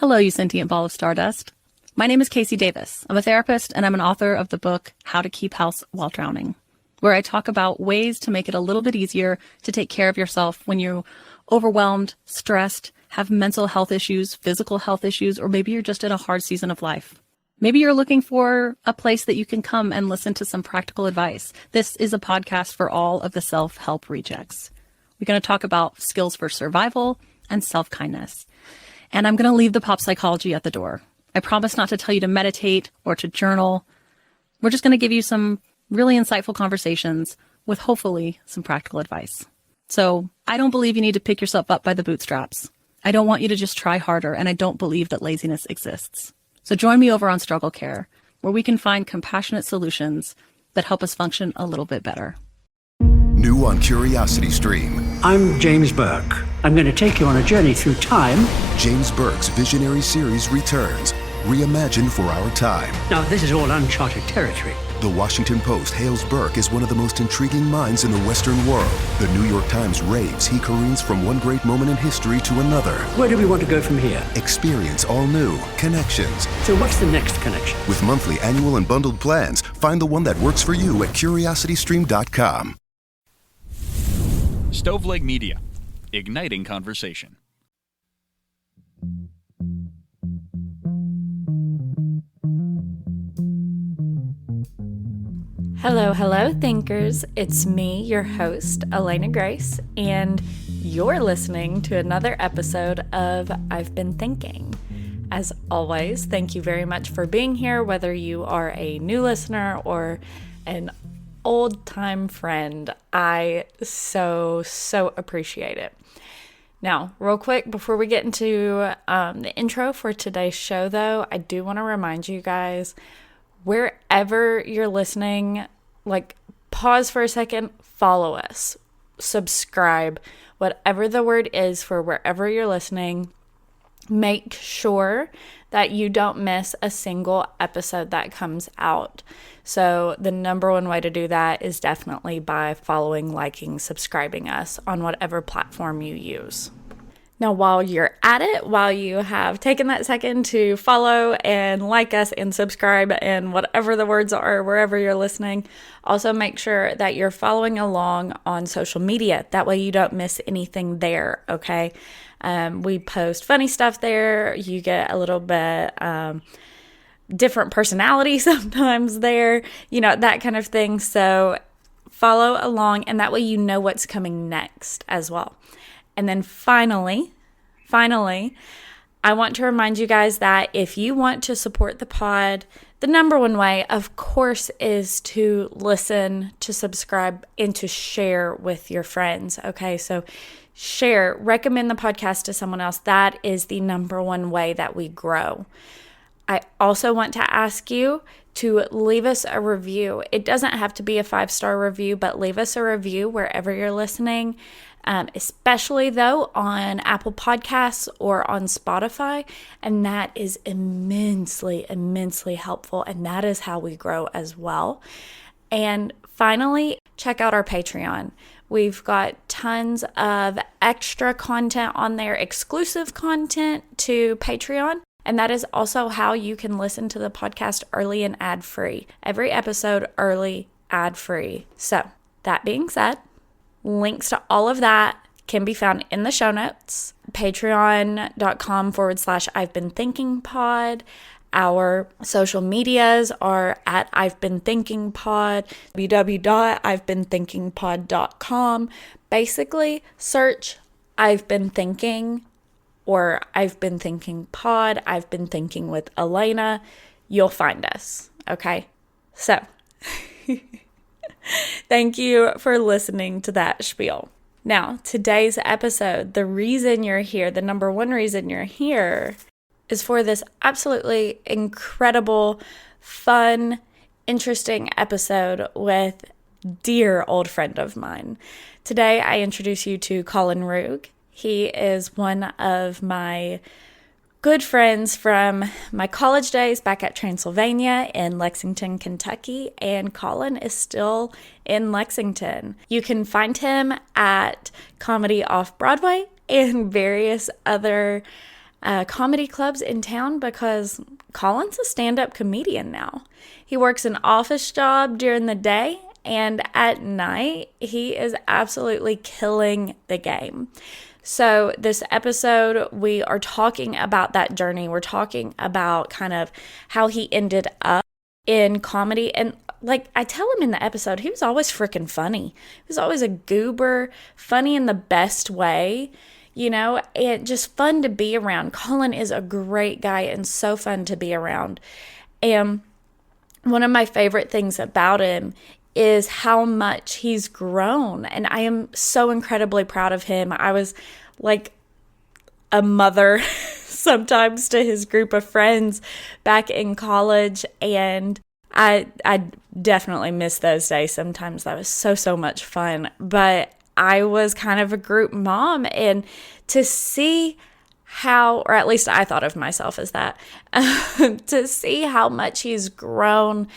Hello, you sentient ball of stardust. My name is Casey Davis. I'm a therapist, and I'm an author of the book, How to Keep House While Drowning, where I talk about ways to make it a little bit easier to take care of yourself when you're overwhelmed, stressed, have mental health issues, physical health issues, or maybe you're just in a hard season of life. Maybe you're looking for a place that you can come and listen to some practical advice. This is a podcast for all of the self-help rejects. We're going to talk about skills for survival and self-kindness. And I'm going to leave the pop psychology at the door. I promise not to tell you to meditate or to journal. We're just going to give you some really insightful conversations with hopefully some practical advice. So I don't believe you need to pick yourself up by the bootstraps. I don't want you to just try harder, and I don't believe that laziness exists. So join me over on Struggle Care, where we can find compassionate solutions that help us function a little bit better. New on Curiosity Stream. I'm James Burke. I'm going to take you on a journey through time. James Burke's visionary series returns, reimagined for our time. Now, this is all uncharted territory. The Washington Post hails Burke as one of the most intriguing minds in the Western world. The New York Times raves he careens from one great moment in history to another. Where do we want to go from here? Experience all new connections. So what's the next connection? With monthly, annual, and bundled plans, find the one that works for you at curiositystream.com. Stoveleg Media, igniting conversation. Hello, thinkers. It's me, your host, Elena Grace, and you're listening to another episode of I've Been Thinking. As always, thank you very much for being here, whether you are a new listener or an old-time friend. I so appreciate it. Now, real quick, before we get into the intro for today's show, though, I do want to remind you guys, wherever you're listening, pause for a second, follow us, subscribe, whatever the word is for wherever you're listening. Make sure that you don't miss a single episode that comes out. So the number one way to do that is definitely by following, liking, subscribing us on whatever platform you use. Now, while you're at it, while you have taken that second to follow and like us and subscribe and whatever the words are, wherever you're listening, also make sure that you're following along on social media. That way you don't miss anything there, okay? We post funny stuff there. You get a little bit different personality sometimes there, that kind of thing. So follow along, and that way you know what's coming next as well. And then finally, I want to remind you guys that if you want to support the pod, the number one way, of course, is to listen, to subscribe, and to share with your friends. Okay, so share, recommend the podcast to someone else. That is the number one way that we grow. I also want to ask you to leave us a review. It doesn't have to be a 5-star review, but leave us a review wherever you're listening, especially though on Apple Podcasts or on Spotify. And that is immensely helpful. And that is how we grow as well. And finally, check out our Patreon. We've got tons of extra content on there, exclusive content to Patreon. And that is also how you can listen to the podcast early and ad-free. Every episode early, ad-free. So, that being said, links to all of that can be found in the show notes. Patreon.com/I've Been Thinking Pod. Our social medias are at I've Been Thinking Pod, www.I'veBeenThinkingPod.com. Basically, search I've Been Thinking or I've Been Thinking Pod, I've Been Thinking with Elena. You'll find us, okay? So, thank you for listening to that spiel. Now, today's episode, the reason you're here, the number one reason you're here, is for this absolutely incredible, fun, interesting episode with dear old friend of mine. Today, I introduce you to Collin Ruegg. He is one of my good friends from my college days back at Transylvania in Lexington, Kentucky, and Collin is still in Lexington. You can find him at Comedy Off Broadway and various other comedy clubs in town because Colin's a stand-up comedian now. He works an office job during the day, and at night, he is absolutely killing the game. So, this episode, we are talking about that journey. We're talking about kind of how he ended up in comedy. And like I tell him in the episode, he was always freaking funny. He was always a goober, funny in the best way, and just fun to be around. Collin is a great guy and so fun to be around. And one of my favorite things about him is how much he's grown. And I am so incredibly proud of him. I was like a mother sometimes to his group of friends back in college. And I definitely miss those days. Sometimes that was so much fun. But I was kind of a group mom, and to see how, or at least I thought of myself as that, to see how much he's grown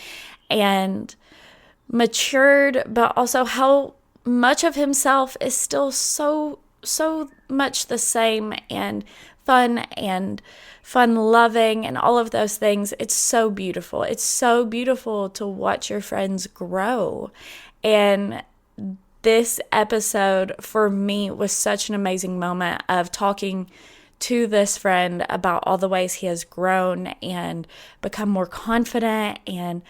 and matured, but also how much of himself is still so much the same and fun loving and all of those things. It's so beautiful. It's so beautiful to watch your friends grow. And this episode for me was such an amazing moment of talking to this friend about all the ways he has grown and become more confident and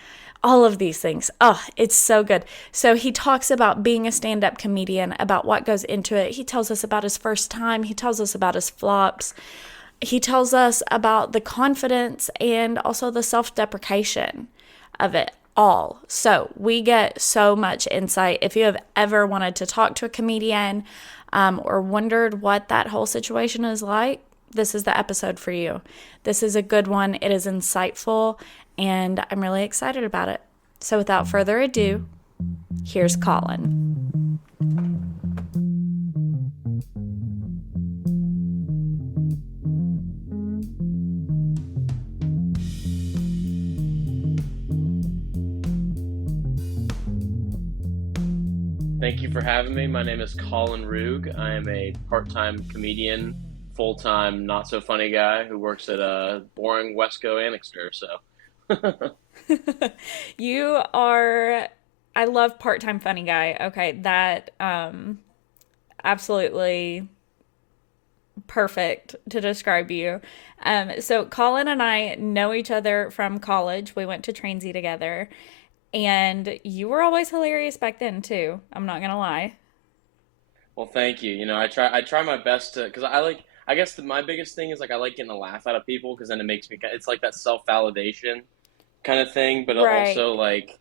all of these things. Oh, it's so good. So he talks about being a stand-up comedian, about what goes into it. He tells us about his first time. He tells us about his flops. He tells us about the confidence and also the self-deprecation of it all. So we get so much insight. If you have ever wanted to talk to a comedian or wondered what that whole situation is like, this is the episode for you. This is a good one. It is insightful, and I'm really excited about it. So without further ado, here's Collin. Thank you for having me. My name is Collin Ruegg. I am a part-time comedian, full-time not-so-funny guy who works at a boring Wesco Annixter, so. You are, I love part-time funny guy. Okay, that absolutely perfect to describe you. So Collin and I know each other from college. We went to Transy together. And you were always hilarious back then too. I'm not gonna lie. Well, thank you. I try my best to, because I guess my biggest thing is like I like getting a laugh out of people because then it makes me, it's like that self-validation kind of thing, but Right. also like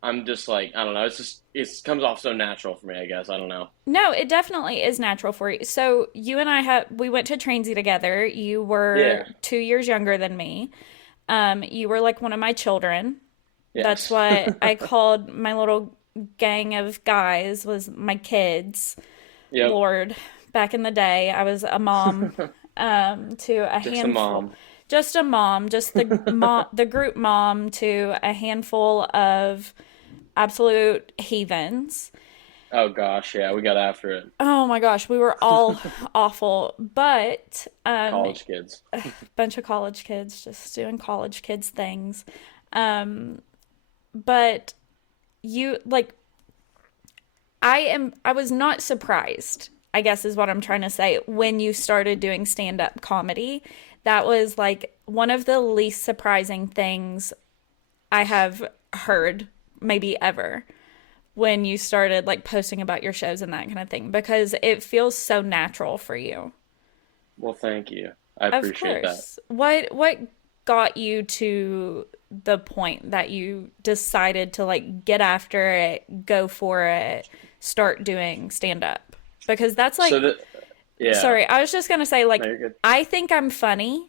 I'm just like, I don't know, it comes off so natural for me, I guess. I don't know. No, it definitely is natural for you. So you and we went to Transy together. You were Yeah. 2 years younger than me. You were like one of my children. That's Yes. what I called my little gang of guys was my kids. Yep. Lord, back in the day, I was a mom to a Just a handful, mom. just a mom, just the the group mom to a handful of absolute heathens. Oh gosh, yeah, we got after it. Oh my gosh, we were all awful, but College kids. bunch of college kids just doing college kids things. Um, but you like I was not surprised, I guess is what I'm trying to say, when you started doing stand-up comedy. That was like one of the least surprising things I have heard maybe ever when you started like posting about your shows and that kind of thing because it feels so natural for you. Well, thank you. I Of appreciate that. course. What got you to the point that you decided to like get after it, go for it, start doing stand up? Because that's So like, that, yeah, sorry, I was just gonna say like no, you're good. I think I'm funny,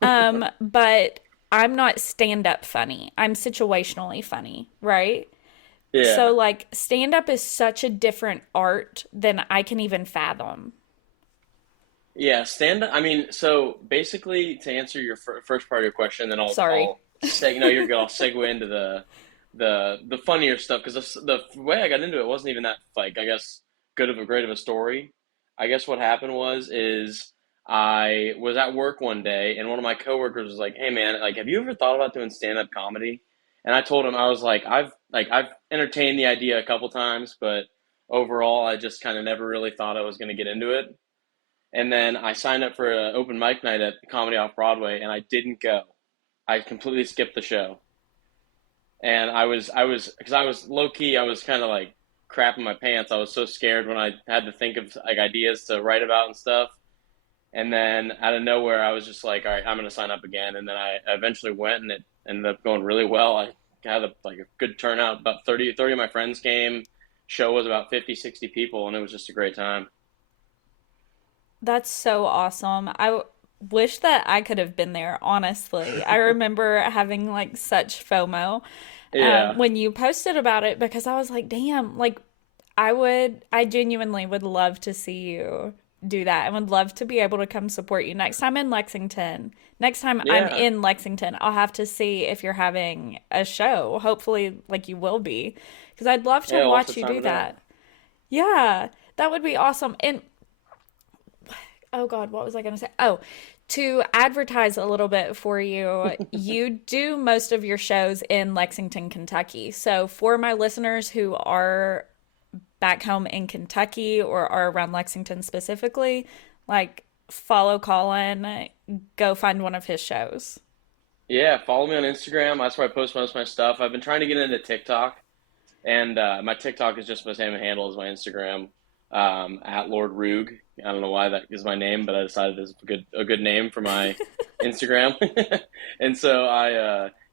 but I'm not stand up funny. I'm situationally funny, right? Yeah, So like stand up is such a different art than I can even fathom. yeah. Stand up. I mean, so basically, to answer your first part of your question, then Sorry. I'll seg. No, you're good. I'll segue into the funnier stuff because the way I got into it wasn't even that like I guess good of a great of a story. I guess what happened was is I was at work one day, and one of my coworkers was like, "Hey man, like, have you ever thought about doing stand-up comedy?" And I told him, I was like, I've entertained the idea a couple times, but overall, I just kind of never really thought I was going to get into it. And then I signed up for an open mic night at Comedy Off Broadway, and I didn't go. I completely skipped the show, and because I was low key, I was kind of like crapping my pants. I was so scared when I had to think of like ideas to write about and stuff. And then out of nowhere, I was just like, all right, I'm going to sign up again. And then I eventually went, and it ended up going really well. I had like a good turnout. About 30 of my friends came. Show was about 50, 60 people, and it was just a great time. That's so awesome. Wish that I could have been there, honestly. I remember having like such FOMO Yeah. when you posted about it because I was like, damn, like I genuinely would love to see you do that and would love to be able to come support you next time in Lexington. Next time I'm Yeah. in Lexington, I'll have to see if you're having a show. Hopefully, like you will be, because I'd love to Yeah, we'll have to watch you time do it out. that. Yeah, that would be awesome. And oh God, what was I going to say? Oh, to advertise a little bit for you, you do most of your shows in Lexington, Kentucky. So for my listeners who are back home in Kentucky or are around Lexington specifically, like follow Collin, go find one of his shows. Yeah, follow me on Instagram. That's where I post most of my stuff. I've been trying to get into TikTok, and my TikTok is just the same handle as my Instagram, at Lord Ruegg. I don't know why that is my name, but I decided it's a good name for my Instagram. And so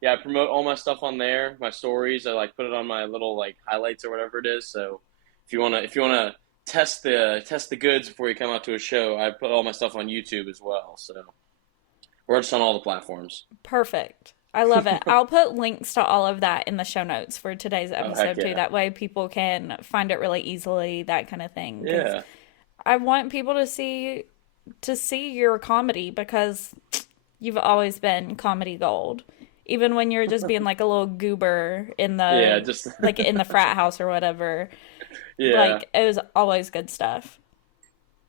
yeah, I promote all my stuff on there, my stories. I like put it on my little like highlights or whatever it is. So if you wanna test the goods before you come out to a show, I put all my stuff on YouTube as well. So we're just on all the platforms. Perfect. I love it. I'll put links to all of that in the show notes for today's Oh heck episode too. yeah. That way people can find it really easily, that kind of thing. Because Yeah. I want people to see your comedy because you've always been comedy gold. Even when you're just being like a little goober in Yeah, the just like in the frat house or whatever. yeah. Like it was always good stuff.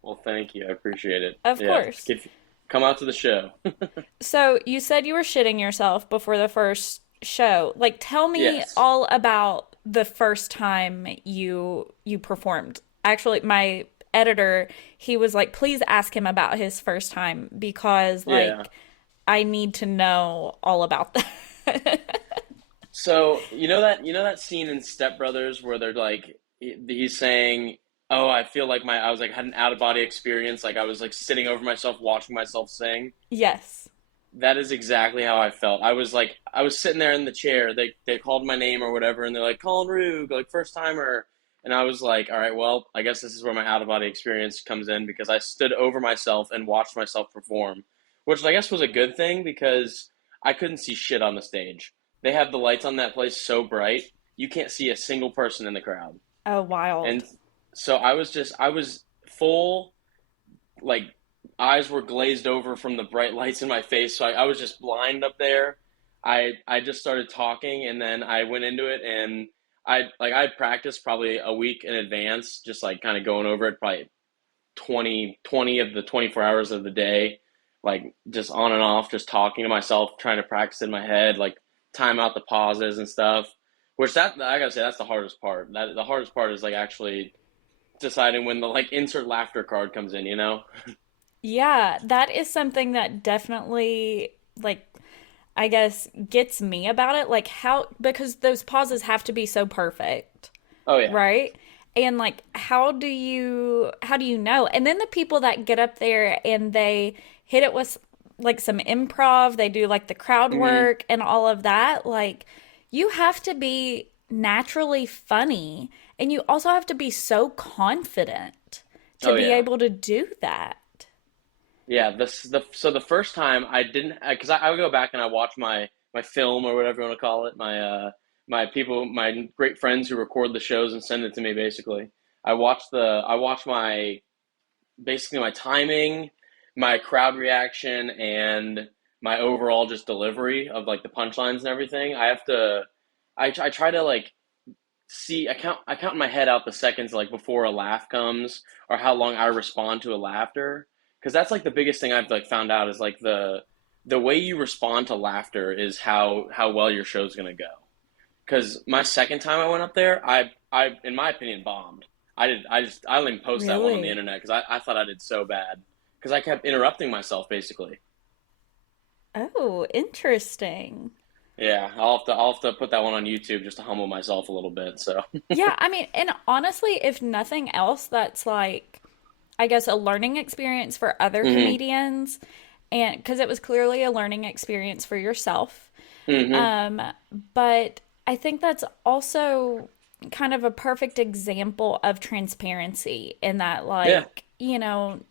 Well, thank you. I appreciate it. Of Yeah, course. come out to the show. So you said you were shitting yourself before the first show. Like tell me Yes. all about the first time you performed. Actually, my editor, he was like, please ask him about his first time because Yeah. like I need to know all about that. So you know that scene in Step Brothers where they're like he's saying, "Oh, I feel like my I was like had an out of body experience. Like I was like sitting over myself, watching myself sing." Yes. That is exactly how I felt. I was sitting there in the chair. They called my name or whatever, and they're like, "Colin Roog, like first timer." And I was like, "All right, well, I guess this is where my out of body experience comes in because I stood over myself and watched myself perform, which I guess was a good thing because I couldn't see shit on the stage. They have the lights on that place so bright, you can't see a single person in the crowd. Oh, wild. And so I was full, like, eyes were glazed over from the bright lights in my face. So I was just blind up there. I just started talking and then I went into it and I practiced probably a week in advance, just like kind of going over it probably 20 of the 24 hours of the day, like just on and off, just talking to myself, trying to practice in my head, like time out the pauses and stuff. Which that I gotta say that's the hardest part. That the hardest part is like actually deciding when the like insert laughter card comes in, you know? Yeah, that is something that definitely like I guess gets me about it. Like how because those pauses have to be so perfect, Oh yeah. right? And like how do you know? And then the people that get up there and they hit it with like some improv, they do like the crowd Hmm. work and all of that, like you have to be naturally funny and you also have to be so confident to Oh be yeah. able to do that. Yeah, so the first time I didn't because I would go back and I watch my film or whatever you want to call it, my great friends who record the shows and send it to me basically. I watch my basically my timing, my crowd reaction, and my overall just delivery of like the punchlines and everything. I try to like see I count in my head out the seconds like before a laugh comes or how long I respond to a laughter because that's like the biggest thing I've like found out is like the way you respond to laughter is how well your show's gonna go. Because my second time I went up there, I in my opinion bombed. I didn't even post that one on the Really? internet because I thought I did so bad because I kept interrupting myself basically. Oh, interesting. Yeah, I'll have to put that one on YouTube just to humble myself a little bit. So Yeah, I mean, and honestly, if nothing else, that's like, I guess, a learning experience for other hmm comedians. And because it was clearly a learning experience for yourself. hmm Um, but I think that's also kind of a perfect example of transparency in that, yeah, like,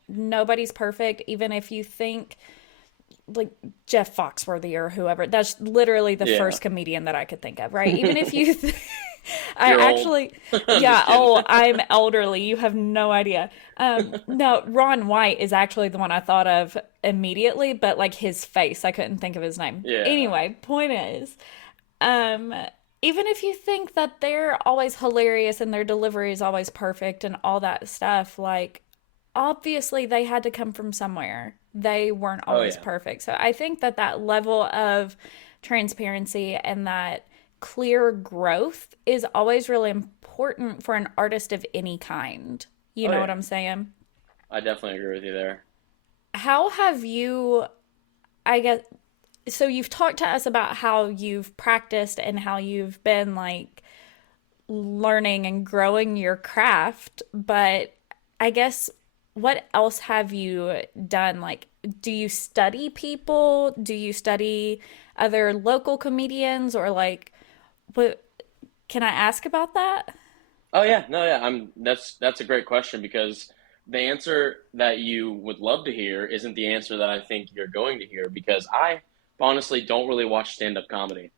nobody's perfect, even if you think like Jeff Foxworthy or whoever. That's literally the yeah. first comedian that I could think of, right? Even if you, I You're old. actually, I'm yeah. just kidding. Oh, I'm elderly. You have no idea. No, Ron White is actually the one I thought of immediately, but like his face, I couldn't think of his name. Yeah. Anyway, point is, um, even if you think that they're always hilarious and their delivery is always perfect and all that stuff, like obviously they had to come from somewhere. They weren't Oh always yeah. perfect. So I think that that level of transparency and that clear growth is always really important for an artist of any kind. You Oh know what yeah. I'm saying? I definitely agree with you there. How have you, I guess, so you've talked to us about how you've practiced and how you've been like learning and growing your craft, but I guess what else have you done? Like, do you study people? Do you study other local comedians or like what can I ask about that? Oh yeah, no, yeah. That's a great question because the answer that you would love to hear isn't the answer that I think you're going to hear because I honestly don't really watch stand-up comedy.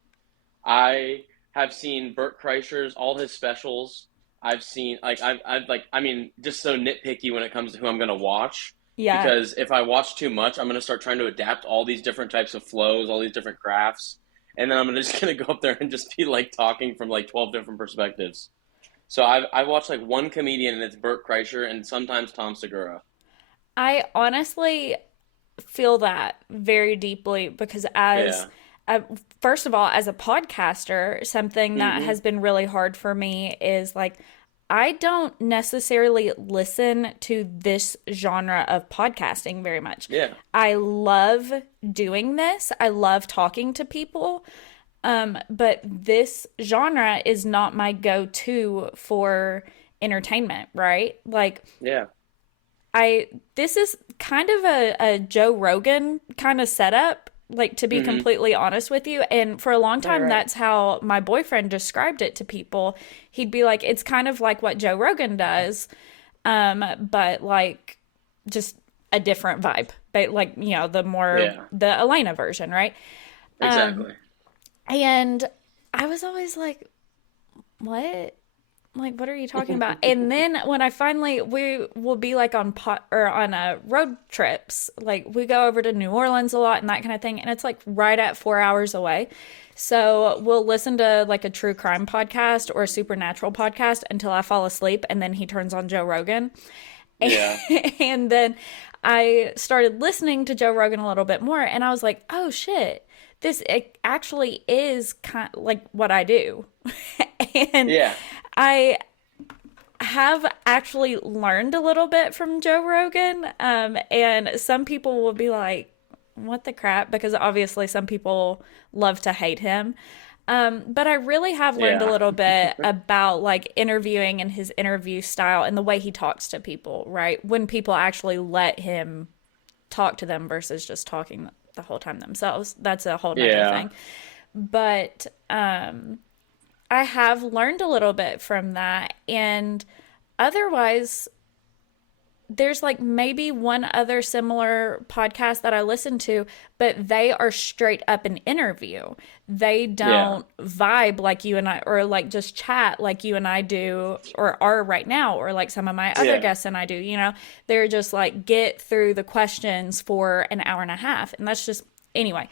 I have seen Bert Kreischer's all his specials. I've seen I've like I mean just so nitpicky when it comes to who I'm gonna watch Yeah. because if I watch too much, I'm gonna start trying to adapt all these different types of flows, all these different crafts, and then I'm just gonna go up there and just be like talking from like 12 different perspectives. So I watched like one comedian and it's Bert Kreischer and sometimes Tom Segura. I honestly feel that very deeply because Yeah. uh, first of all, as a podcaster, something that hmm has been really hard for me is like I don't necessarily listen to this genre of podcasting very much. Yeah. I love doing this. I love talking to people. But this genre is not my go-to for entertainment, right? Like Yeah. I this is kind of a Joe Rogan kind of setup, like to be hmm completely honest with you. And for a long Right. time, Right. that's how my boyfriend described it to people. He'd be like, it's kind of like what Joe Rogan does, but like just a different vibe. But like, the more Yeah. the Elena version, right? Exactly. And I was always like, what? Like, what are you talking about? And then when I finally, we will be like on pot or on road trips, like we go over to New Orleans a lot and that kind of thing. And it's like right at 4 hours away. So we'll listen to like a true crime podcast or a supernatural podcast until I fall asleep. And then he turns on Joe Rogan. Yeah. And then I started listening to Joe Rogan a little bit more. And I was like, oh shit, this it actually is kind of like what I do. And Yeah. I have actually learned a little bit from Joe Rogan. And some people will be like, what the crap? Because obviously some people love to hate him. But I really have learned a Yeah. little bit about like interviewing and his interview style and the way he talks to people, right? When people actually let him talk to them versus just talking the whole time themselves. That's a whole nother Yeah. thing. But I have learned a little bit from that. And otherwise, there's like maybe one other similar podcast that I listen to, but they are straight up an interview. They Yeah. don't vibe like you and I, or like just chat like you and I do, or are right now, or like some of my other Yeah. guests and I do. They're just like get through the questions for an hour and a half. And that's just, anyway.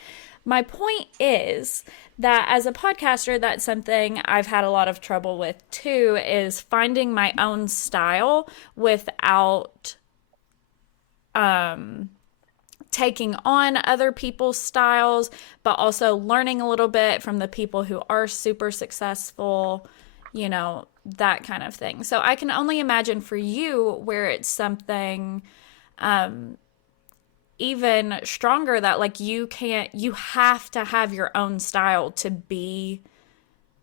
My point is that as a podcaster, that's something I've had a lot of trouble with too, is finding my own style without taking on other people's styles, but also learning a little bit from the people who are super successful, you know, that kind of thing. So I can only imagine for you where it's something even stronger, that like you have to have your own style to be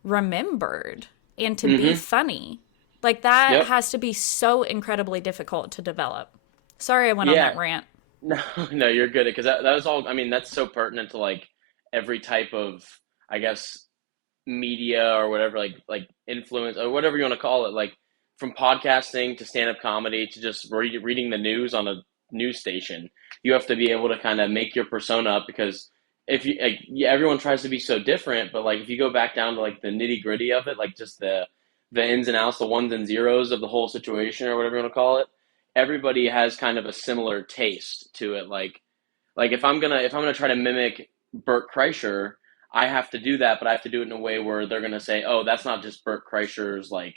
remembered and to be funny. Like that has to be so incredibly difficult to develop. Sorry I went on that rant. No, no, you're good, because that was all. I mean, that's so pertinent to like every type of, I guess, media or whatever, like influence or whatever you want to call it. Like from podcasting to stand-up comedy to just reading the news on a news station, you have to be able to kind of make your persona up, because if you like, yeah, everyone tries to be so different, but like if you go back down to like the nitty-gritty of it, like just the ins and outs, the ones and zeros of the whole situation or whatever you want to call it, everybody has kind of a similar taste to it. Like if I'm gonna try to mimic Bert Kreischer, I have to do that, but I have to do it in a way where they're gonna say, oh, that's not just Bert Kreischer's like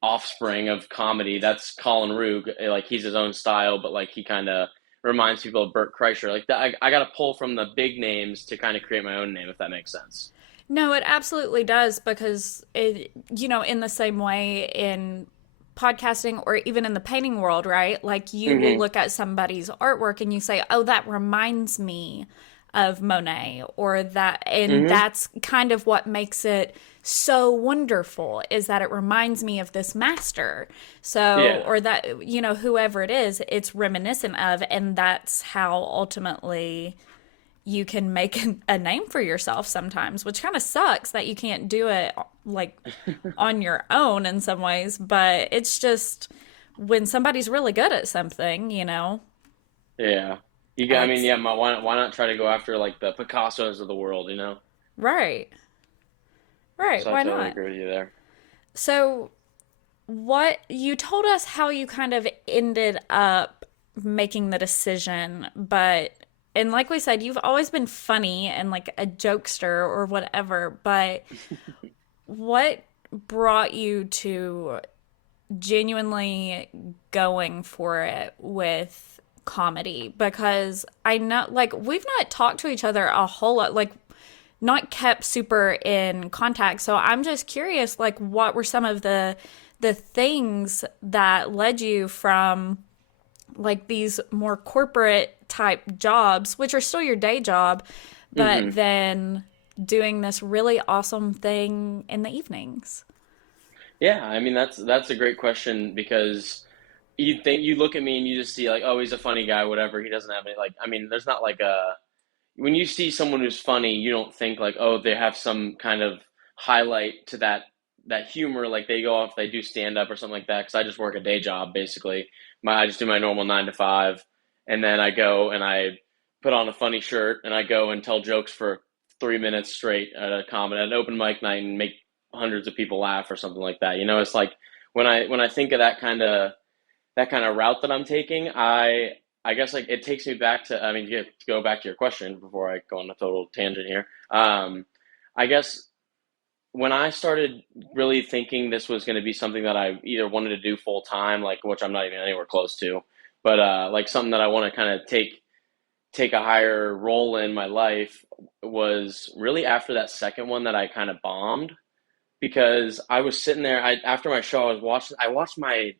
offspring of comedy, that's Collin Ruegg, like he's his own style, but like he kind of reminds people of Bert Kreischer. Like that, I got to pull from the big names to kind of create my own name, if that makes sense. No, it absolutely does, because it, you know, in the same way in podcasting or even in the painting world, right? Like you will look at somebody's artwork and you say, oh, that reminds me of Monet, or that, and that's kind of what makes it so wonderful, is that it reminds me of this master. So, or that, you know, whoever it is, it's reminiscent of, and that's how ultimately you can make a name for yourself sometimes, which kind of sucks that you can't do it like on your own in some ways, but it's just when somebody's really good at something, you know. Yeah. You got, I mean, yeah, why not try to go after like the Picassos of the world, you know? Right. Right. So Why I totally not? agree with you there. So what you told us how you kind of ended up making the decision, but and like we said, you've always been funny and like a jokester or whatever, but what brought you to genuinely going for it with comedy? Because I know, like, we've not talked to each other a whole lot, like, not kept super in contact. So I'm just curious, like, what were some of the things that led you from like these more corporate type jobs, which are still your day job, but then doing this really awesome thing in the evenings? Yeah, I mean that's a great question, because you look at me and you just see like, oh, he's a funny guy, whatever. He doesn't have any, like, I mean, there's not like a, when you see someone who's funny, you don't think like, oh, they have some kind of highlight to that humor, like they go off, they do stand up or something like that. Because I just work a day job basically. I just do my normal 9 to 5, and then I go and I put on a funny shirt and I go and tell jokes for 3 minutes straight at an open mic night, and make hundreds of people laugh or something like that. You know, it's like when I think of that kind of route that I'm taking, I guess like it takes me back to, I mean, to go back to your question before I go on a total tangent here. I guess when I started really thinking this was going to be something that I either wanted to do full time, like, which I'm not even anywhere close to, but like something that I want to kind of take a higher role in my life, was really after that second one that I kind of bombed. Because I was sitting there, after my show, I watched my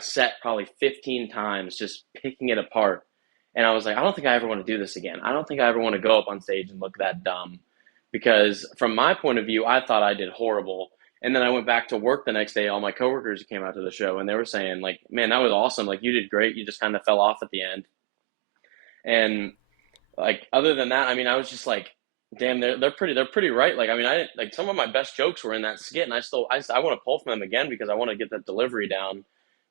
set probably 15 times, just picking it apart. And I was like, I don't think I ever want to do this again. I don't think I ever want to go up on stage and look that dumb. Because from my point of view, I thought I did horrible. And then I went back to work the next day. All my coworkers came out to the show and they were saying like, man, that was awesome. Like, you did great. You just kind of fell off at the end. And like, other than that, I mean, I was just like, damn, they're pretty right. Like, I mean, like some of my best jokes were in that skit, and I want to pull from them again because I want to get that delivery down.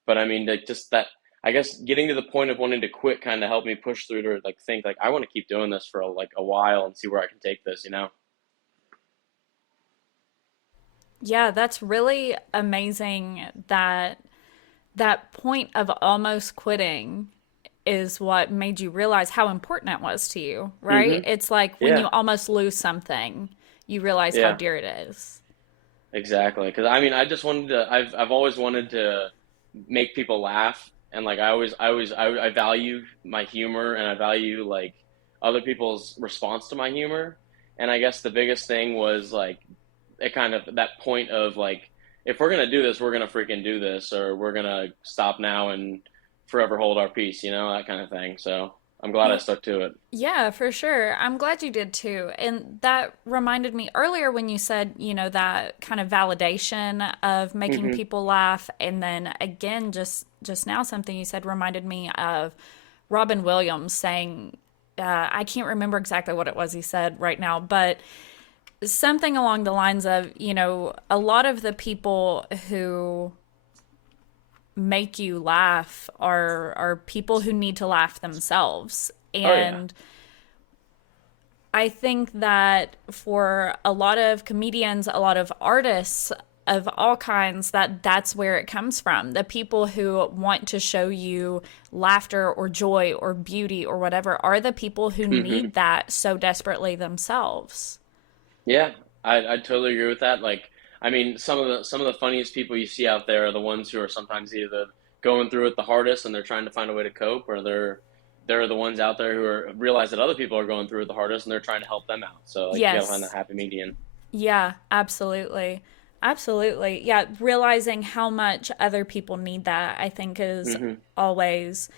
But I mean, like, just that, I guess getting to the point of wanting to quit kind of helped me push through to like think like I want to keep doing this for like a while and see where I can take this, you know? Yeah, that's really amazing that that point of almost quitting is what made you realize how important it was to you, right? It's like when you almost lose something, you realize how dear it is. Exactly. Because I mean, I just wanted to. I've always wanted to make people laugh, and like I value my humor, and I value like other people's response to my humor. And I guess the biggest thing was like it kind of that point of like, if we're gonna do this, we're gonna freaking do this, or we're gonna stop now and forever hold our peace, that kind of thing. So I'm glad I stuck to it. Yeah, for sure. I'm glad you did too. And that reminded me earlier when you said, that kind of validation of making Hmm. people laugh. And then again, just now, something you said reminded me of Robin Williams saying, I can't remember exactly what it was he said right now, but something along the lines of, a lot of the people who make you laugh are people who need to laugh themselves. Oh yeah. And I think that for a lot of comedians, a lot of artists of all kinds, that's where it comes from. The people who want to show you laughter or joy or beauty or whatever are the people who Hmm. need that so desperately themselves. Yeah, I totally agree with that. Like, I mean, some of the funniest people you see out there are the ones who are sometimes either going through it the hardest and they're trying to find a way to cope, or they're the ones out there who realize that other people are going through it the hardest and they're trying to help them out. So like, you gotta find that Yes. happy median. Yeah, absolutely. Absolutely. Yeah, realizing how much other people need that, I think, is Hmm. always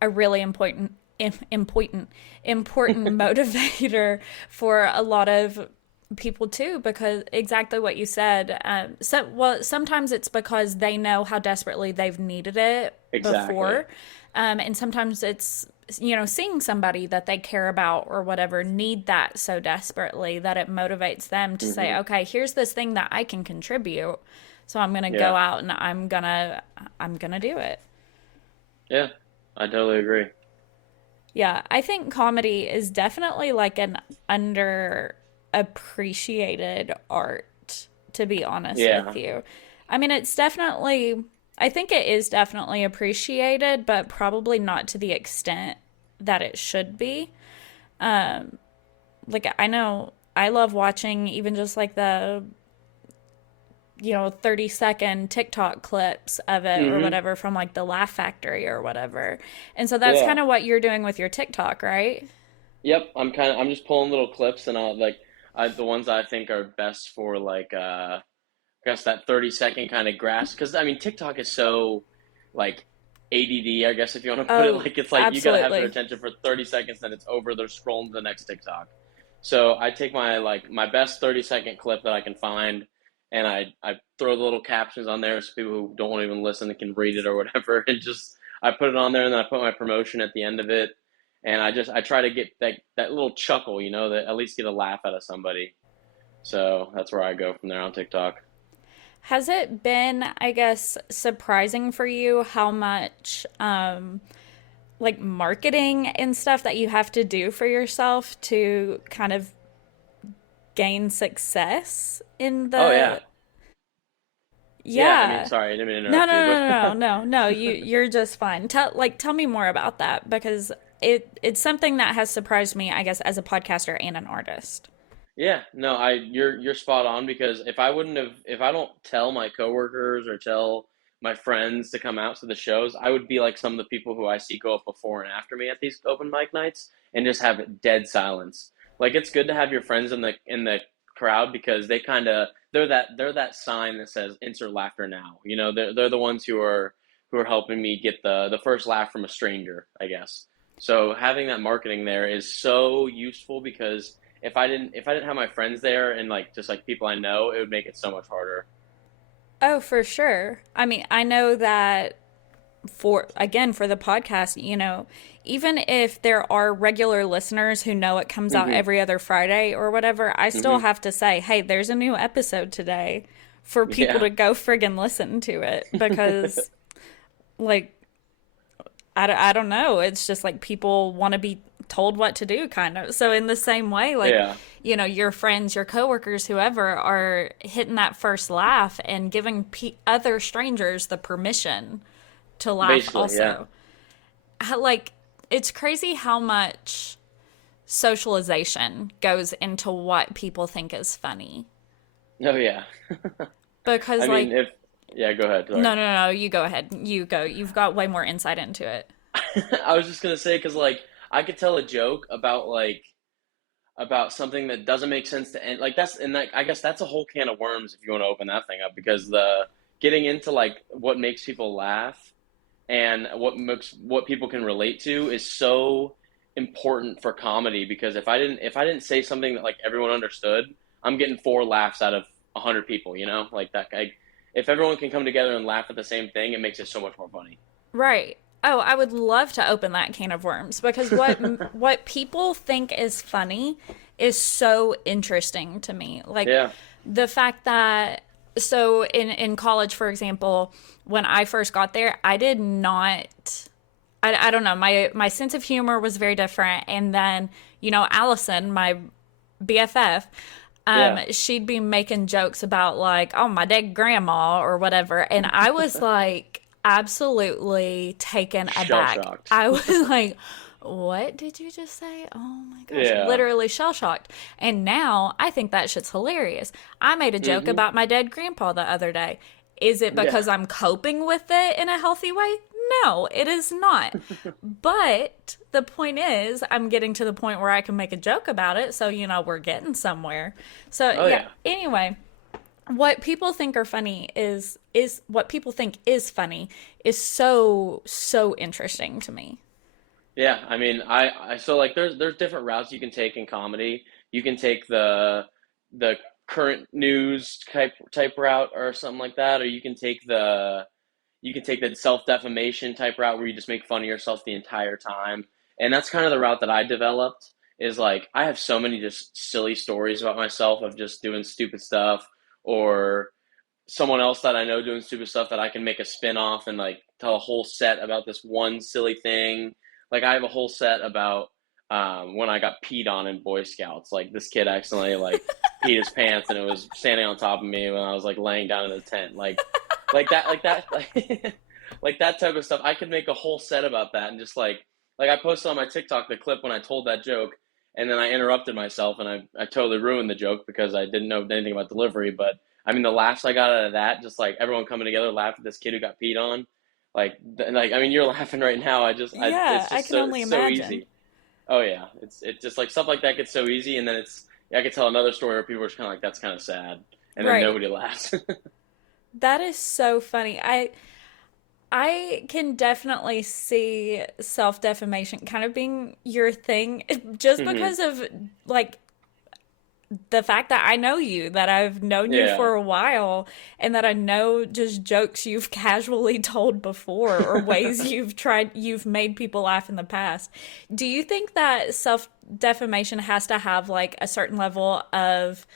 a really important motivator for a lot of people too, because exactly what you said. Sometimes it's because they know how desperately they've needed it Exactly. before, and sometimes it's seeing somebody that they care about or whatever need that so desperately that it motivates them to say, Hmm. okay, here's this thing that I can contribute, so I'm gonna go Yeah. out and I'm gonna do it. Yeah. I totally agree. Yeah, I think comedy is definitely like an underappreciated art, to be honest with Yeah. you. I mean, I think it is definitely appreciated, but probably not to the extent that it should be. Like, I know I love watching even just like the 30-second TikTok clips of it or Hmm. whatever from like the Laugh Factory or whatever. And so that's kind Yeah. of what you're doing with your TikTok, right? Yep. I'm just pulling little clips, and I'll like the ones I think are best for like I guess that 30-second kind of grasp, because I mean TikTok is so like ADD, I guess, if you want to put it, Oh, like it's like you got to have their absolutely. attention for 30 seconds, then it's over, they're scrolling to the next TikTok. So I take my best 30-second clip that I can find, and I throw the little captions on there so people who don't want to even listen can read it or whatever, and just I put it on there, and then I put my promotion at the end of it, and I try to get that little chuckle, that at least get a laugh out of somebody. So that's where I go from there on TikTok. Has it been, I guess, surprising for you how much like marketing and stuff that you have to do for yourself to kind of gain success in Oh yeah. the Yeah, I mean, Yeah. sorry, I didn't mean to No, no, interrupt you, no, no, but no, no. You're just fine. Tell me more about that because it's something that has surprised me, I guess, as a podcaster and an artist. yeah, no, you're spot on, because if I don't tell my coworkers or tell my friends to come out to the shows, I would be like some of the people who I see go up before and after me at these open mic nights and just have dead silence. Like, it's good to have your friends in the crowd, because they're that sign that says insert laughter now. They're the ones who are helping me get the first laugh from a stranger, I guess. So having that marketing there is so useful, because if I didn't have my friends there and like just like people I know, it would make it so much harder. Oh, for sure. I mean, I know that for the podcast, even if there are regular listeners who know it comes out Hmm. every other Friday or whatever, I still Hmm. have to say, hey, there's a new episode today for people Yeah, to go friggin' listen to it because, like, I don't know. It's just like people want to be told what to do, kind of. So, in the same way, like, yeah, your friends, your coworkers, whoever are hitting that first laugh and giving other strangers the permission to laugh basically, yeah. also. Like, it's crazy how much socialization goes into what people think is funny. Oh yeah. Because, I mean, like, if Yeah, go ahead. Sorry. No. You go ahead. You go. You've got way more insight into it. I was just gonna say because like I could tell a joke about something that doesn't make sense to end like that's and like I guess that's a whole can of worms if you want to open that thing up because the getting into like what makes people laugh and what people can relate to is so important for comedy because if I didn't say something that like everyone understood, I'm getting four laughs out of 100 people, like that guy. If everyone can come together and laugh at the same thing, it makes it so much more funny. Right. Oh, I would love to open that can of worms because what people think is funny is so interesting to me. Like Yeah. the fact that so in college, for example, when I first got there, I did not I don't know, my sense of humor was very different. And then, Allison, my BFF, Yeah. she'd be making jokes about like, oh, my dead grandma or whatever. And I was like absolutely taken Shell aback. shocked. I was like, what did you just say? Oh my gosh. Yeah. Literally shell shocked. And now I think that shit's hilarious. I made a joke about my dead grandpa the other day. Is it because Yeah. I'm coping with it in a healthy way? No, it is not. But the point is, I'm getting to the point where I can make a joke about it. So, we're getting somewhere. So, Oh, yeah. Anyway, what people think are funny is what people think is funny is so interesting to me. Yeah, I mean, I so like there's different routes you can take in comedy. You can take the current news type route or something like that, or you can take the self-defamation type route where you just make fun of yourself the entire time. And that's kind of the route that I developed is like I have so many just silly stories about myself of just doing stupid stuff or someone else that I know doing stupid stuff that I can make a spin off and like tell a whole set about this one silly thing. Like I have a whole set about when I got peed on in Boy Scouts. Like this kid accidentally like peed his pants and it was standing on top of me when I was like laying down in the tent. Like that type of stuff. I could make a whole set about that and just like I posted on my TikTok the clip when I told that joke and then I interrupted myself and I totally ruined the joke because I didn't know anything about delivery, but I mean, the laughs I got out of that, just like everyone coming together, laugh at this kid who got peed on, I mean, you're laughing right now. Yeah, It's I just can only so imagine. easy. Oh yeah, it's just like stuff like that gets so easy, and then I could tell another story where people are just kind of like, that's kind of sad, and then Right. nobody laughs. That is so funny. I can definitely see self-defamation kind of being your thing just Hmm. because of like the fact that I know you, that I've known you Yeah. for a while, and that I know just jokes you've casually told before or ways you've made people laugh in the past. Do you think that self-defamation has to have like a certain level of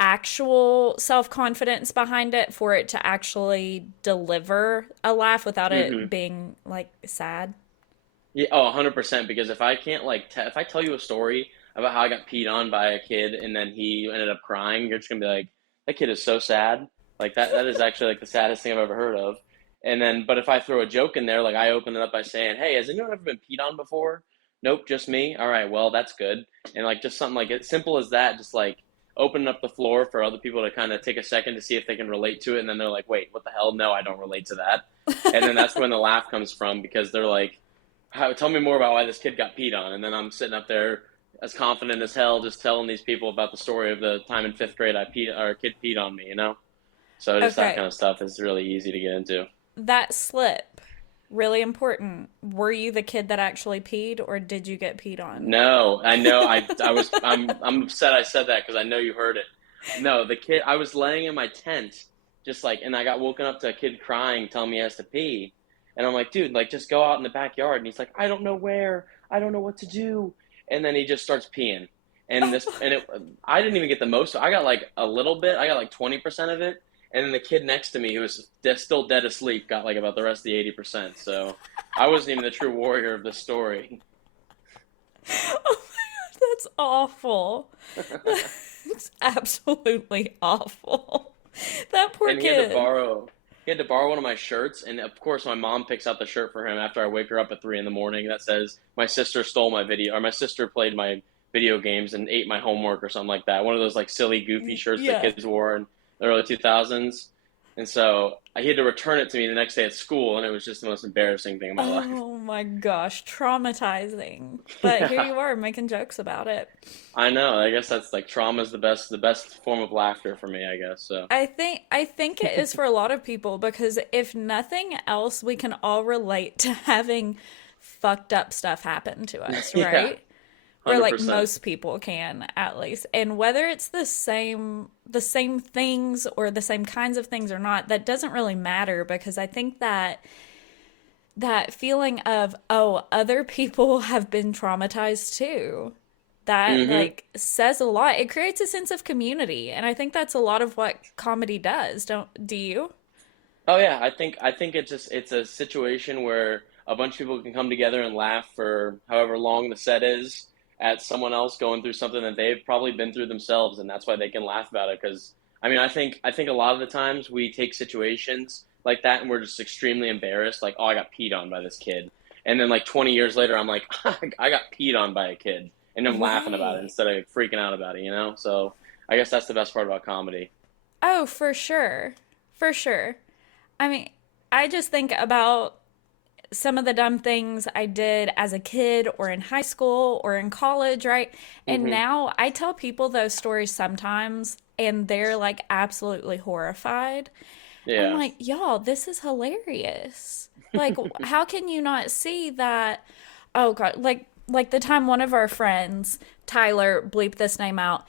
actual self-confidence behind it for it to actually deliver a laugh without it Hmm. being like sad? Yeah, oh, 100%. Because if I can't if I tell you a story about how I got peed on by a kid and then he ended up crying, you're just gonna be like, that kid is so sad. Like that is actually like the saddest thing I've ever heard of. And then, but if I throw a joke in there, like I open it up by saying, "Hey, has anyone ever been peed on before?" Nope, just me. All right, well, that's good. And like just something like as simple as that, just like opening up the floor for other people to kind of take a second to see if they can relate to it, and then they're like, "Wait, what the hell? No, I don't relate to that." And then that's when the laugh comes from because they're like, tell me more about why this kid got peed on. And then I'm sitting up there as confident as hell, just telling these people about the story of the time in fifth grade a kid peed on me. So just that Okay, kind of stuff is really easy to get into. that slip, really important. Were you the kid that actually peed, or did you get peed on? No, I know. I'm upset I said that because I know you heard it. No, the kid. I was laying in my tent, just like, and I got woken up to a kid crying, telling me he has to pee, and I'm like, dude, like, just go out in the backyard. And he's like, I don't know where. I don't know what to do. And then he just starts peeing, I didn't even get the most. I got like a little bit. I got like 20% of it, and then the kid next to me who was still dead asleep got like about the rest of the 80%. So I wasn't even the true warrior of the story. That's awful. It's absolutely awful. That poor And he had to kid. borrow he had to borrow one of my shirts, and of course my mom picks out the shirt for him after I wake her up at 3 in the morning that says my sister stole my video, or my sister played my video games and ate my homework or something like that. One of those like silly goofy shirts that Yeah. kids wore in the early 2000s. And so he had to return it to me the next day at school, and it was just the most embarrassing thing in my life. Oh my gosh, traumatizing. But here Yeah, you are making jokes about it. I know. I guess that's like trauma is the best form of laughter for me, I guess. So I think it is for a lot of people because if nothing else, we can all relate to having fucked up stuff happen to us, yeah, right? Or like 100%. most people can at least. And whether it's the same things or the same kinds of things or not, that doesn't really matter because I think that feeling of, oh, other people have been traumatized too, that Hmm. like says a lot. It creates a sense of community, and I think that's a lot of what comedy does. Don't do you? Oh yeah, I think it's a situation where a bunch of people can come together and laugh for however long the set is at someone else going through something that they've probably been through themselves, and that's why they can laugh about it. Because I mean, I think a lot of the times we take situations like that and we're just extremely embarrassed, like, oh, I got peed on by this kid, and then like 20 years later, I'm like, I got peed on by a kid, and I'm laughing about it Right. instead of freaking out about it. So I guess that's the best part about comedy. Oh, for sure. For sure. I mean, I just think about some of the dumb things I did as a kid or in high school or in college, right? And Hmm. now I tell people those stories sometimes and they're like absolutely horrified. I'm Yeah. like, y'all, this is hilarious. Like, how can you not see that? Oh God, like the time one of our friends, Tyler, bleep this name out,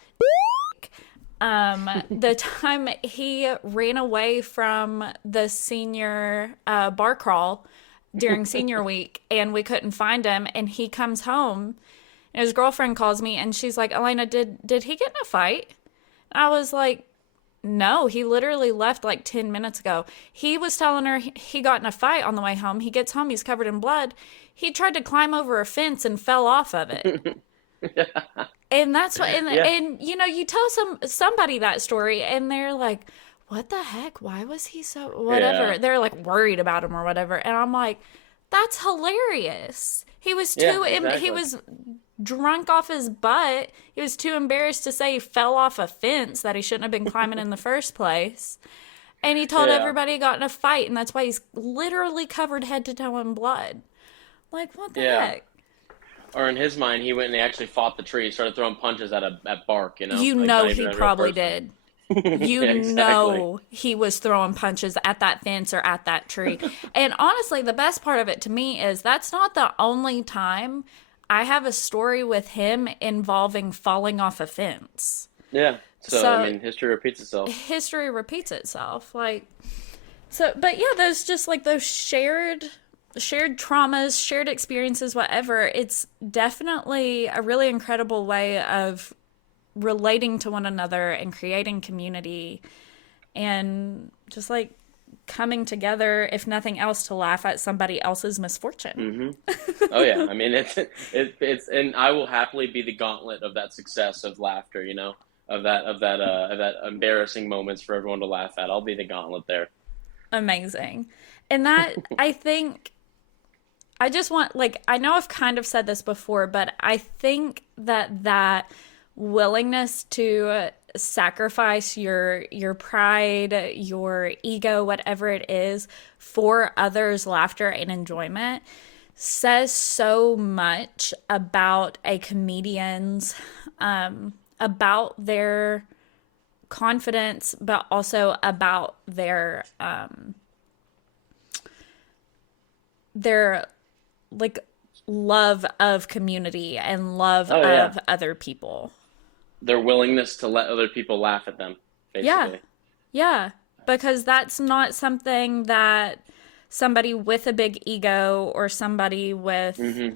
the time he ran away from the senior bar crawl during senior week and we couldn't find him and he comes home and his girlfriend calls me and she's like, Elena, did he get in a fight? I was like, no, he literally left like 10 minutes ago. He was telling her he got in a fight on the way home. He gets home, he's covered in blood. He tried to climb over a fence and fell off of it. And that's what, Yeah. and you know, you tell somebody that story and they're like, what the heck? Why was he so Yeah. whatever? They're like worried about him or whatever. And I'm like, that's hilarious. Yeah, He exactly. was drunk off his butt. He was too embarrassed to say he fell off a fence that he shouldn't have been climbing in the first place. And he told Yeah. everybody he got in a fight, and that's why he's literally covered head to toe in blood. Like, what the Yeah. heck? Or in his mind, he went and he actually fought the tree, started throwing punches at bark, You like not know even he a real probably person. did. You Yeah, exactly. know he was throwing punches at that fence or at that tree. And honestly, the best part of it to me is that's not the only time I have a story with him involving falling off a fence. Yeah. So, I So mean, history repeats itself. history repeats itself. Like, so, but yeah, those just like those shared traumas, shared experiences, whatever. It's definitely a really incredible way of relating to one another and creating community and just like coming together, if nothing else, to laugh at somebody else's misfortune. Hmm. Oh yeah. I mean, and I will happily be the gauntlet of that success of laughter, of that embarrassing moments for everyone to laugh at. I'll be the gauntlet there. Amazing. And that, I think, I just want, like, I know I've kind of said this before, but I think that willingness to sacrifice your pride, your ego, whatever it is, for others' laughter and enjoyment says so much about a comedian's about their confidence, but also about their like love of community and love Oh yeah. of other people. Their willingness to let other people laugh at them, Yeah. basically. Yeah. Because that's not something that somebody with a big ego or somebody with Hmm.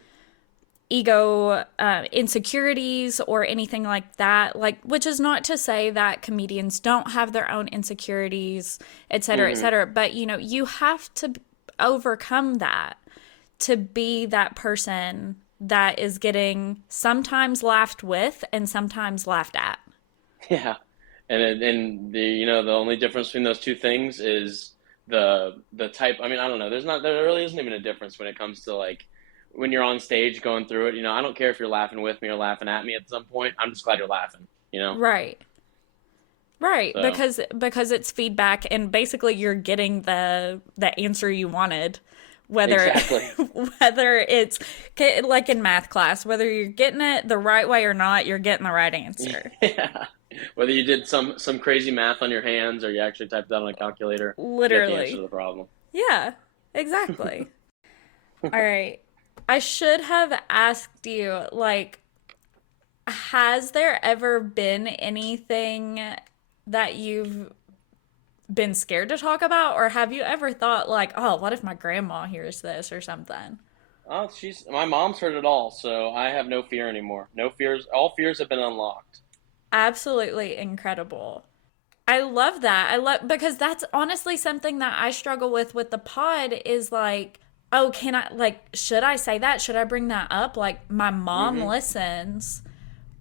ego insecurities or anything like that, like, which is not to say that comedians don't have their own insecurities, et Hmm. cetera, but you know, you have to overcome that to be that person that is getting sometimes laughed with and sometimes laughed at. Yeah. And the only difference between those two things is the type. I mean, I don't know. There really isn't even a difference when it comes to like when you're on stage going through it. I don't care if you're laughing with me or laughing at me at some point. I'm just glad you're laughing. Right. Right, So because it's feedback and basically you're getting the answer you wanted. Whether exactly. whether it's like in math class, whether you're getting it the right way or not, you're getting the right answer. Yeah. Whether you did some crazy math on your hands or you actually typed it out on a calculator, you get the answer to Literally. the problem. Yeah, exactly. All right. I should have asked you, like, has there ever been anything that you've been scared to talk about, or have you ever thought like, oh, what if my grandma hears this or something? Oh, my mom's heard it all, so I have no fear anymore. No fears. All fears have been unlocked. Absolutely incredible. I love that. I love because that's honestly something that I struggle with the pod is like, oh, can I like should I say that? Should I bring that up? Like my mom Hmm. listens.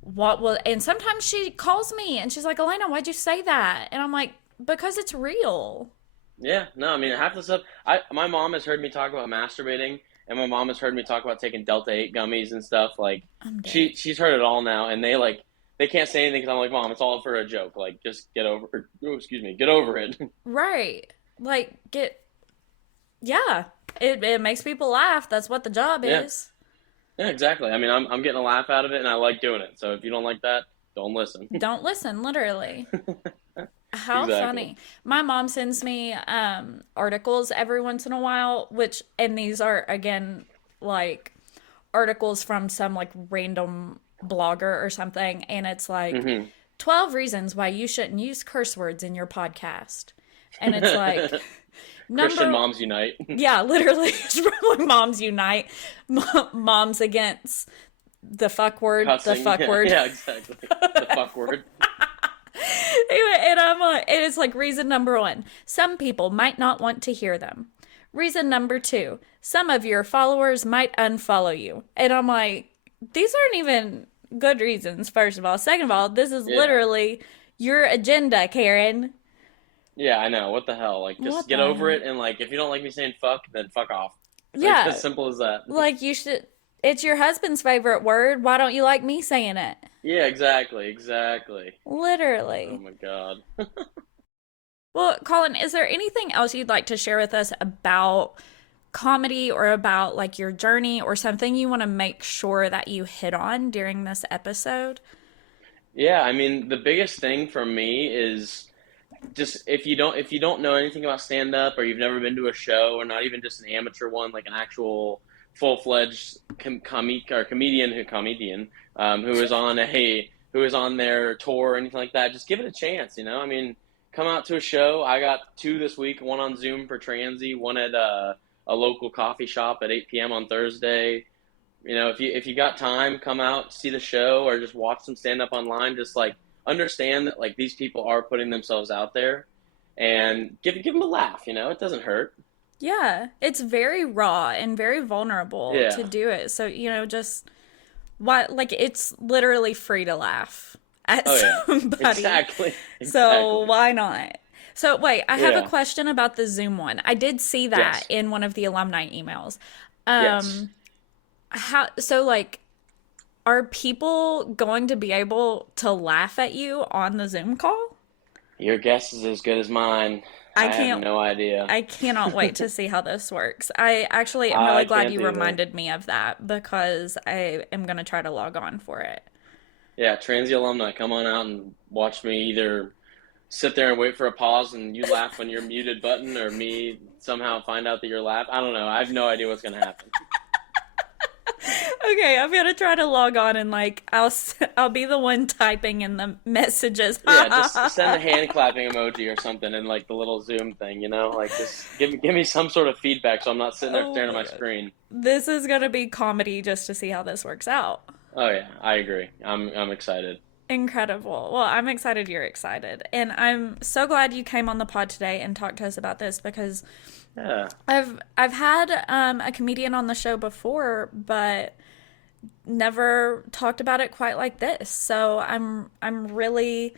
What will and sometimes she calls me and she's like, Elena, why'd you say that? And I'm like, because it's real. Yeah, no, I mean half the stuff. My mom has heard me talk about masturbating, and my mom has heard me talk about taking Delta 8 gummies and stuff. Like I'm dead. she's heard it all now, and they can't say anything because I'm like, Mom, it's all for a joke. Like just get over. Oh, excuse me, get over it. Right. Like yeah. It makes people laugh. That's what the job Yeah, is. yeah, exactly. I mean, I'm getting a laugh out of it, and I like doing it. So if you don't like that, don't listen. Don't listen, literally. How Exactly. funny. My mom sends me articles every once in a while, and these are, again, like articles from some like random blogger or something. And it's like Hmm. 12 reasons why you shouldn't use curse words in your podcast. And it's like, Christian number, moms unite. yeah, literally, it's from Moms Unite, moms against the fuck word, the Cussing. fuck Yeah, word. yeah, exactly. The fuck word. Anyway, and I'm like, and it's like reason number one, some people might not want to hear them. Reason number two, some of your followers might unfollow you. And I'm like, these aren't even good reasons, first of all. Second of all, this is Yeah. literally your agenda, Karen. Yeah, I know. What the hell? Like, What just get the over hell? it, and like, if you don't like me saying fuck, then fuck off. Like, Yeah, as simple as that. like you should, it's your husband's favorite word. Why don't you like me saying it? Yeah, exactly, exactly. Oh Literally. my God. Well, Colin, is there anything else you'd like to share with us about comedy or about like your journey or something you want to make sure that you hit on during this episode? Yeah, I mean, the biggest thing for me is just if you don't know anything about stand up or you've never been to a show or not even just an amateur one, like an actual full-fledged comic or comedian who is on a who is on their tour or anything like that, just give it a chance, you know? I mean, come out to a show. I got two this week, one on Zoom for Transy, one at a local coffee shop at 8 p.m. on Thursday. You know, if you got time, come out, see the show, or just watch some stand up online. Just like understand that like these people are putting themselves out there, and give them a laugh. You know, it doesn't hurt. Yeah, it's very raw and very vulnerable to Yeah. do it. So, just why, like, it's literally free to laugh at Oh yeah. somebody. Exactly. So, Exactly. why not? So, wait, I have a Yeah. question about the Zoom one. I did see that Yes. in one of the alumni emails. Yes. Um, so like, are people going to be able to laugh at you on the Zoom call? Your guess is as good as mine. I I have can't no idea. I cannot wait to see how this works. I actually am really I glad can't you either. reminded me of that because I am going to try to log on for it. Yeah, Transy alumni, come on out and watch me either sit there and wait for a pause and you laugh when you're muted button, or me somehow find out that you're laughing. I don't know. I have no idea what's gonna happen. Okay, I'm going to try to log on and like I'll be the one typing in the messages. Yeah, just send a hand clapping emoji or something in like the little Zoom thing, you know? Like just give me some sort of feedback so I'm not sitting there Oh staring at my my God. screen. This is going to be comedy just to see how this works out. Oh yeah, I agree. I'm excited. Incredible. Well, I'm excited you're excited. And I'm so glad you came on the pod today and talked to us about this because Yeah. I've had a comedian on the show before, but never talked about it quite like this. So I'm really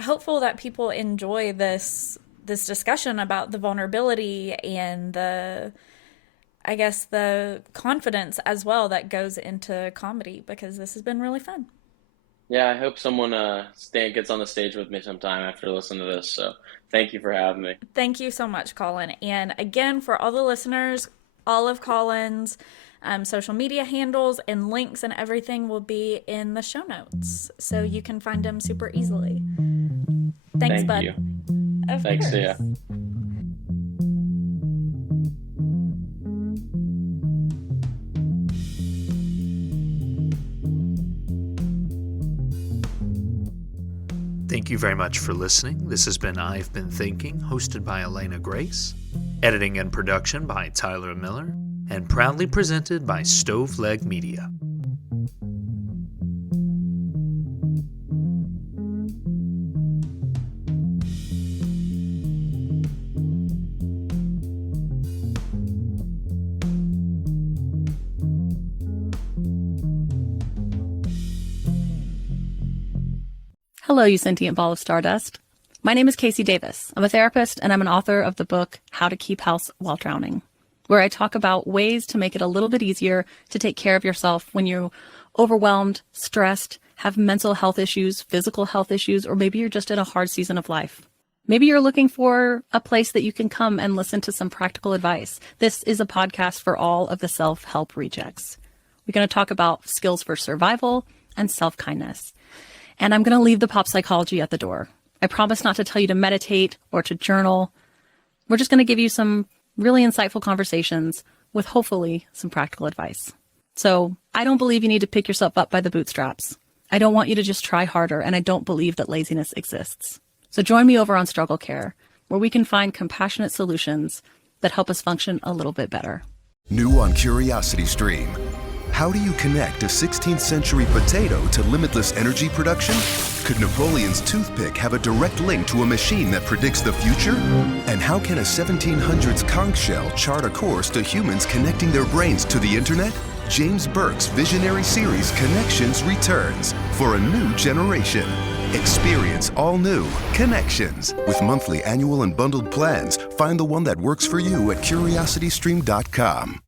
hopeful that people enjoy this discussion about the vulnerability and I guess the confidence as well that goes into comedy because this has been really fun. Yeah, I hope someone gets on the stage with me sometime after listening to this. So thank you for having me. Thank you so much, Collin. And again, for all the listeners, all of Collin's social media handles and links and everything will be in the show notes. So you can find them super easily. Thanks, Thank bud. you. Of Thanks, course. see ya. Thank you very much for listening. This has been I've Been Thinking, hosted by Elena Grace, editing and production by Tyler Miller, and proudly presented by Stove Leg Media. Hello, you sentient ball of stardust. My name is Casey Davis. I'm a therapist and I'm an author of the book How to Keep House While Drowning, where I talk about ways to make it a little bit easier to take care of yourself when you're overwhelmed, stressed, have mental health issues, physical health issues, or maybe you're just in a hard season of life. Maybe you're looking for a place that you can come and listen to some practical advice. This is a podcast for all of the self-help rejects. We're going to talk about skills for survival and self-kindness. And I'm going to leave the pop psychology at the door. I promise not to tell you to meditate or to journal. We're just going to give you some really insightful conversations with hopefully some practical advice. So I don't believe you need to pick yourself up by the bootstraps. I don't want you to just try harder, and I don't believe that laziness exists. So join me over on Struggle Care, where we can find compassionate solutions that help us function a little bit better. New on Curiosity Stream. How do you connect a 16th century potato to limitless energy production? Could Napoleon's toothpick have a direct link to a machine that predicts the future? And how can a 1700s conch shell chart a course to humans connecting their brains to the internet? James Burke's visionary series Connections returns for a new generation. Experience all new Connections. With monthly, annual, and bundled plans, find the one that works for you at curiositystream.com.